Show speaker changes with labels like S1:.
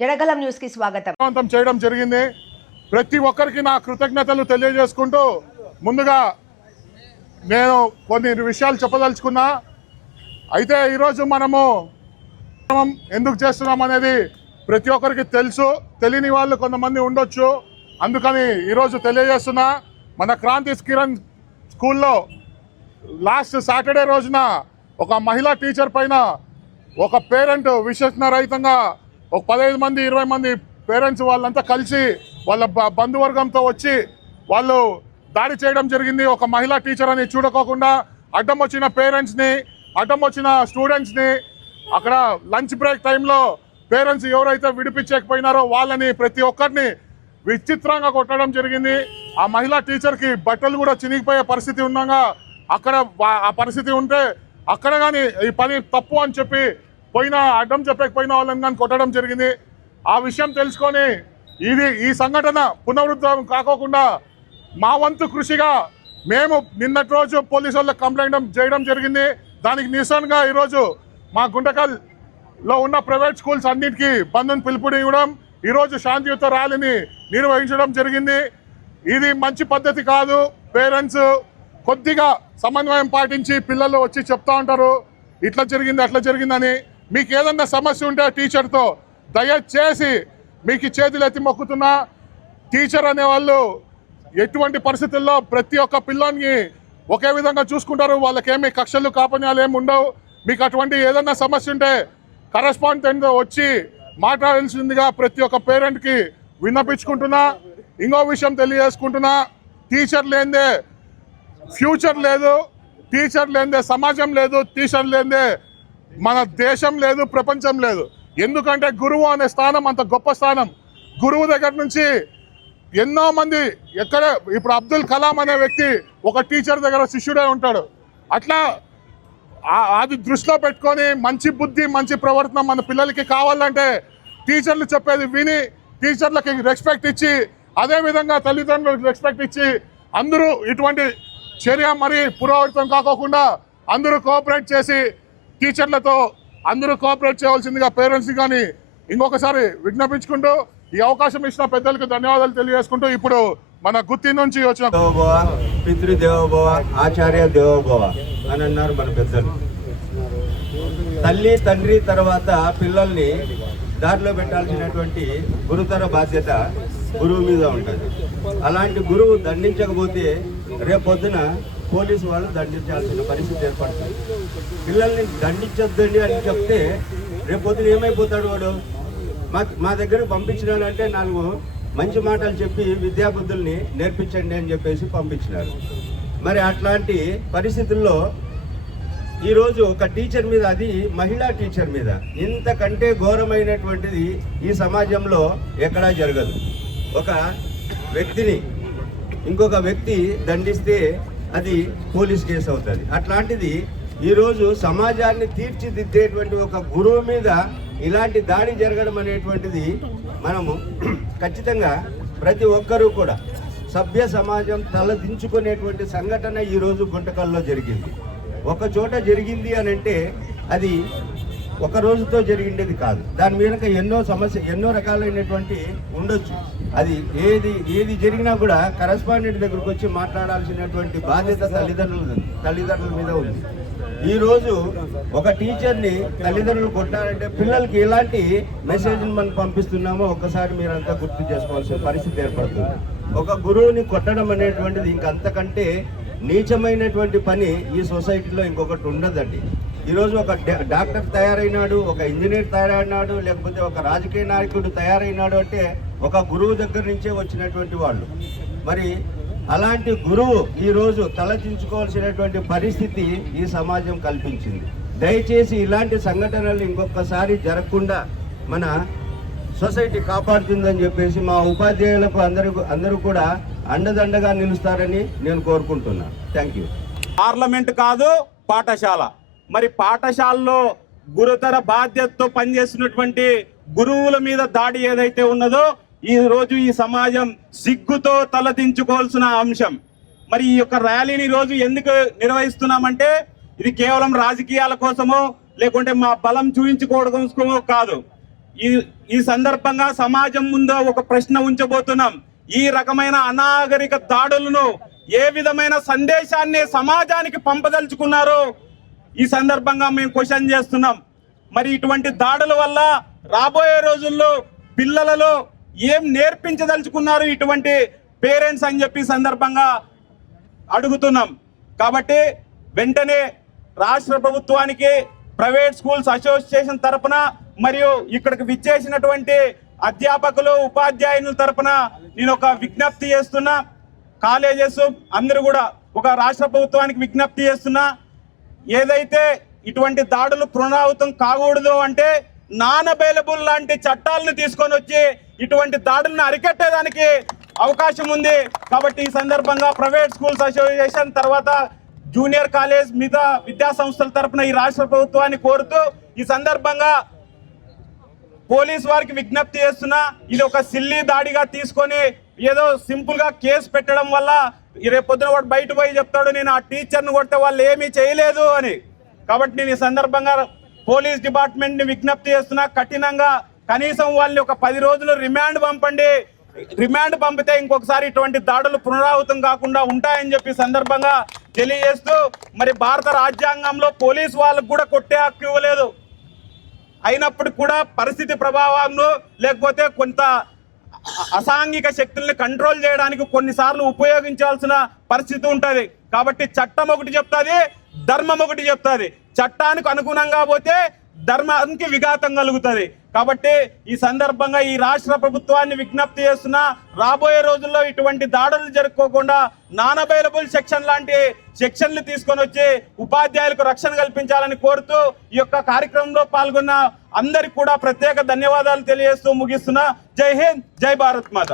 S1: జడగలం న్యూస్కి స్వాగతం
S2: చేయడం జరిగింది. ప్రతి ఒక్కరికి నా కృతజ్ఞతలు తెలియజేసుకుంటూ ముందుగా నేను కొన్ని విషయాలు చెప్పదలుచుకున్నా. అయితే ఈరోజు మనము ఎందుకు చేస్తున్నాం అనేది ప్రతి ఒక్కరికి తెలుసు. తెలియని వాళ్ళు కొంతమంది ఉండొచ్చు. అందుకని ఈరోజు తెలియజేస్తున్నా. మన క్రాంతి కిరణ్ స్కూల్లో లాస్ట్ సాటర్డే రోజున ఒక మహిళా టీచర్ పైన ఒక పేరెంట్ విశ్వసన రహితంగా ఒక పదహైదు మంది ఇరవై మంది పేరెంట్స్ వాళ్ళంతా కలిసి వాళ్ళ బ- బంధువర్గంతో వచ్చి వాళ్ళు దాడి చేయడం జరిగింది. ఒక మహిళా టీచర్ అని చూడకోకుండా అడ్డం వచ్చిన పేరెంట్స్ని అడ్డం వచ్చిన స్టూడెంట్స్ని అక్కడ లంచ్ బ్రేక్ టైంలో పేరెంట్స్ ఎవరైతే విడిపించకపోయినారో వాళ్ళని ప్రతి ఒక్కరిని విచిత్రంగా కొట్టడం జరిగింది. ఆ మహిళా టీచర్కి బట్టలు కూడా చినిగిపోయే పరిస్థితి ఉండగా అక్కడ ఆ పరిస్థితి ఉంటే అక్కడ కానీ ఈ పని తప్పు అని చెప్పి పోయిన అడ్డం చెప్పకపోయిన వాళ్ళని కానీ కొట్టడం జరిగింది. ఆ విషయం తెలుసుకొని ఇది ఈ సంఘటన పునరుద్ధరణ కాకోకుండా మా వంతు కృషిగా మేము నిన్నటి రోజు పోలీసు వాళ్ళకి కంప్లైంట్ చేయడం జరిగింది. దానికి నిరసనగా ఈరోజు మా గుంటకల్లో ఉన్న ప్రైవేట్ స్కూల్స్ అన్నిటికీ బంధుని పిలుపునివ్వడం ఈరోజు శాంతియుత ర్యాలీని నిర్వహించడం జరిగింది. ఇది మంచి పద్ధతి కాదు. పేరెంట్స్ కొద్దిగా సమన్వయం పాటించి పిల్లలు వచ్చి చెప్తా ఉంటారు. ఇట్లా జరిగింది అట్లా జరిగిందని మీకు ఏదన్నా సమస్య ఉంటే టీచర్తో దయచేసి మీకు చేతులు ఎత్తి మొక్కుతున్నా. టీచర్ అనేవాళ్ళు ఎటువంటి పరిస్థితుల్లో ప్రతి ఒక్క పిల్లోని ఒకే విధంగా చూసుకుంటారు. వాళ్ళకేమి కక్షలు కాపణ్యాలు ఏమి ఉండవు. మీకు అటువంటి ఏదన్నా సమస్య ఉంటే కరెస్పాండెంట్ వచ్చి మాట్లాడాల్సిందిగా ప్రతి ఒక్క పేరెంట్కి విన్నపించుకుంటున్నా. ఇంకో విషయం తెలియజేసుకుంటున్నా. టీచర్ లేదే ఫ్యూచర్ లేదు. టీచర్ లేదే సమాజం లేదు. టీచర్ లేదే మన దేశం లేదు ప్రపంచం లేదు. ఎందుకంటే గురువు అనే స్థానం అంత గొప్ప స్థానం. గురువు దగ్గర నుంచి ఎన్నో మంది ఎక్కడ ఇప్పుడు అబ్దుల్ కలాం అనే వ్యక్తి ఒక టీచర్ దగ్గర శిష్యుడే ఉంటాడు. అట్లా అది దృష్టిలో పెట్టుకొని మంచి బుద్ధి మంచి ప్రవర్తన మన పిల్లలకి కావాలంటే టీచర్లు చెప్పేది విని టీచర్లకి రెస్పెక్ట్ ఇచ్చి అదే విధంగా తల్లిదండ్రులకు రెస్పెక్ట్ ఇచ్చి అందరూ ఇటువంటి చర్య మరి పురోగతం కాకోకుండా అందరూ కోఆపరేట్ చేసి టీచర్లతో అందరూ కోఆపరేట్ చేయవలసిందిగా పేరెంట్స్ కానీ ఇంకొకసారి విజ్ఞాపించుకుంటూ ఈ అవకాశం ఇచ్చిన పెద్దలకు ధన్యవాదాలు తెలియజేసుకుంటూ ఇప్పుడు మన గుత్తి నుంచి వచ్చిన
S3: దేవోభవ పితృదేవోభవ ఆచార్య దేవోభవ అని అన్నారు మన పెద్దలు. తల్లి తండ్రి తర్వాత పిల్లల్ని దారిలో పెట్టాల్సినటువంటి గురుతర బాధ్యత గురువు మీద ఉంటుంది. అలాంటి గురువు దండించకపోతే రేపొద్దున పోలీసు వాళ్ళు దండించాల్సిన పరిస్థితి ఏర్పడుతుంది. పిల్లల్ని దండించొద్దండి అని చెప్తే రేపొద్దున ఏమైపోతాడు వాడు? మా మా దగ్గర పంపించినారంటే నాలుగు మంచి మాటలు చెప్పి విద్యాబుద్ధుల్ని నేర్పించండి అని చెప్పేసి పంపించినారు. మరి అట్లాంటి పరిస్థితుల్లో ఈరోజు ఒక టీచర్ మీద అది మహిళా టీచర్ మీద ఇంతకంటే ఘోరమైనటువంటిది ఈ సమాజంలో ఎక్కడా జరగదు. ఒక వ్యక్తిని ఇంకొక వ్యక్తి దండిస్తే అది పోలీస్ కేసు అవుతుంది. అట్లాంటిది ఈరోజు సమాజాన్ని తీర్చిదిద్దేటువంటి ఒక గురువు మీద ఇలాంటి దాడి జరగడం అనేటువంటిది మనము ఖచ్చితంగా ప్రతి ఒక్కరూ కూడా సభ్య సమాజం తలదించుకునేటువంటి సంఘటన ఈరోజు గుంటకల్లో జరిగింది. ఒక చోట జరిగింది అని అంటే అది ఒక రోజుతో జరిగిండేది కాదు. దాని మీద ఎన్నో సమస్య ఎన్నో రకాలైనటువంటి ఉండొచ్చు. అది ఏది ఏది జరిగినా కూడా కరస్పాండెంట్ దగ్గరకు వచ్చి మాట్లాడాల్సినటువంటి బాధ్యత తల్లిదండ్రుల తల్లిదండ్రుల మీద ఉంది. ఈరోజు ఒక టీచర్ని తల్లిదండ్రులు కొట్టారంటే పిల్లలకి ఎలాంటి మెసేజ్ మనం పంపిస్తున్నామో ఒక్కసారి మీరంతా గుర్తు చేసుకోవాల్సిన పరిస్థితి ఏర్పడుతుంది. ఒక గురువుని కొట్టడం అనేటువంటిది ఇంకంతకంటే నీచమైనటువంటి పని ఈ సొసైటీలో ఇంకొకటి ఉండదండి. ఈరోజు ఒక డాక్టర్ తయారైనాడు ఒక ఇంజనీర్ తయారైనాడు లేకపోతే ఒక రాజకీయ నాయకుడు తయారైనాడు అంటే ఒక గురువు దగ్గర నుంచే వచ్చినటువంటి వాళ్ళు. మరి అలాంటి గురువు ఈరోజు తలచించుకోవాల్సినటువంటి పరిస్థితి ఈ సమాజం కల్పించింది. దయచేసి ఇలాంటి సంఘటనలు ఇంకొకసారి జరగకుండా మన సొసైటీ కాపాడుతుందని చెప్పేసి మా ఉపాధ్యాయులకు అందరూ అందరూ కూడా అండదండగా నిలుస్తారని నేను కోరుకుంటున్నాను థ్యాంక్ యూ
S4: పార్లమెంట్ కాదు పాఠశాల. మరి పాఠశాలలో గురుతర బాధ్యతతో పనిచేసినటువంటి గురువుల మీద దాడి ఏదైతే ఉన్నదో ఈ రోజు ఈ సమాజం సిగ్గుతో తలదించుకోవాల్సిన అంశం. మరి ఈ యొక్క ర్యాలీని రోజు ఎందుకు నిర్వహిస్తున్నామంటే ఇది కేవలం రాజకీయాల కోసమో లేకుంటే మా బలం చూపించుకోవడం కోసమో కాదు. ఈ ఈ సందర్భంగా సమాజం ముందు ఒక ప్రశ్న ఉంచబోతున్నాం. ఈ రకమైన అనాగరిక దాడులను ఏ విధమైన సందేశాన్ని సమాజానికి పంపదలుచుకున్నారో ఈ సందర్భంగా మేము క్వశ్చన్ చేస్తున్నాం. మరి ఇటువంటి దాడుల వల్ల రాబోయే రోజుల్లో పిల్లలలో ఏం నేర్పించదలుచుకున్నారు ఇటువంటి పేరెంట్స్ అని చెప్పి సందర్భంగా అడుగుతున్నాం. కాబట్టి వెంటనే రాష్ట్ర ప్రభుత్వానికి ప్రైవేట్ స్కూల్స్ అసోసియేషన్ తరపున మరియు ఇక్కడికి విచ్చేసినటువంటి అధ్యాపకులు ఉపాధ్యాయుల తరపున నేను ఒక విజ్ఞప్తి చేస్తున్నా. కాలేజెస్ అందరూ కూడా ఒక రాష్ట్ర ప్రభుత్వానికి విజ్ఞప్తి చేస్తున్నా. ఏదైతే ఇటువంటి దాడులు పునరావృతం కాకూడదు అంటే నాన్ అవైలబుల్ లాంటి చట్టాలను తీసుకొని వచ్చి ఇటువంటి దాడులను అరికట్టేదానికి అవకాశం ఉంది. కాబట్టి ఈ సందర్భంగా ప్రైవేట్ స్కూల్స్ అసోసియేషన్ తర్వాత జూనియర్ కాలేజ్ మిగతా విద్యా సంస్థల తరపున ఈ రాష్ట్ర ప్రభుత్వాన్ని కోరుతూ ఈ సందర్భంగా పోలీస్ వారికి విజ్ఞప్తి చేస్తున్నా ఇది ఒక సిల్లీ దాడిగా తీసుకొని ఏదో సింపుల్గా కేసు పెట్టడం వల్ల రేపొద్దున రేపు పొద్దున వాడు బయట పోయి చెప్తాడు నేను ఆ టీచర్ను కొడితే వాళ్ళు ఏమీ చేయలేదు అని. కాబట్టి నేను ఈ సందర్భంగా పోలీస్ డిపార్ట్మెంట్ని విజ్ఞప్తి చేస్తున్నా కఠినంగా కనీసం వాళ్ళని ఒక పది రోజులు రిమాండ్ పంపండి. రిమాండ్ పంపితే ఇంకొకసారి ఇటువంటి దాడులు పునరావృతం కాకుండా ఉంటాయని చెప్పి సందర్భంగా తెలియజేస్తూ మరి భారత రాజ్యాంగంలో పోలీస్ వాళ్ళకు కూడా కొట్టే హక్కు ఇవ్వలేదు. అయినప్పుడు కూడా పరిస్థితి ప్రభావంలో లేకపోతే కొంత అసాంఘిక శక్తుల్ని కంట్రోల్ చేయడానికి కొన్నిసార్లు ఉపయోగించాల్సిన పరిస్థితి ఉంటుంది. కాబట్టి చట్టం ఒకటి చెప్తుంది ధర్మం ఒకటి చెప్తుంది. చట్టానికి అనుగుణంగా పోతే ధర్మానికి విఘాతం కలుగుతుంది. కాబట్టి ఈ సందర్భంగా ఈ రాష్ట్ర ప్రభుత్వాన్ని విజ్ఞప్తి చేస్తున్న రాబోయే రోజుల్లో ఇటువంటి దాడులు జరుపుకోకుండా నాన్ అవైలబుల్ సెక్షన్ లాంటి సెక్షన్లు తీసుకొని వచ్చి ఉపాధ్యాయులకు రక్షణ కల్పించాలని కోరుతూ ఈ యొక్క కార్యక్రమంలో పాల్గొన్న అందరికి కూడా ప్రత్యేక ధన్యవాదాలు తెలియజేస్తూ ముగిస్తున్నా. జై హింద్ జై భారత్ మాత.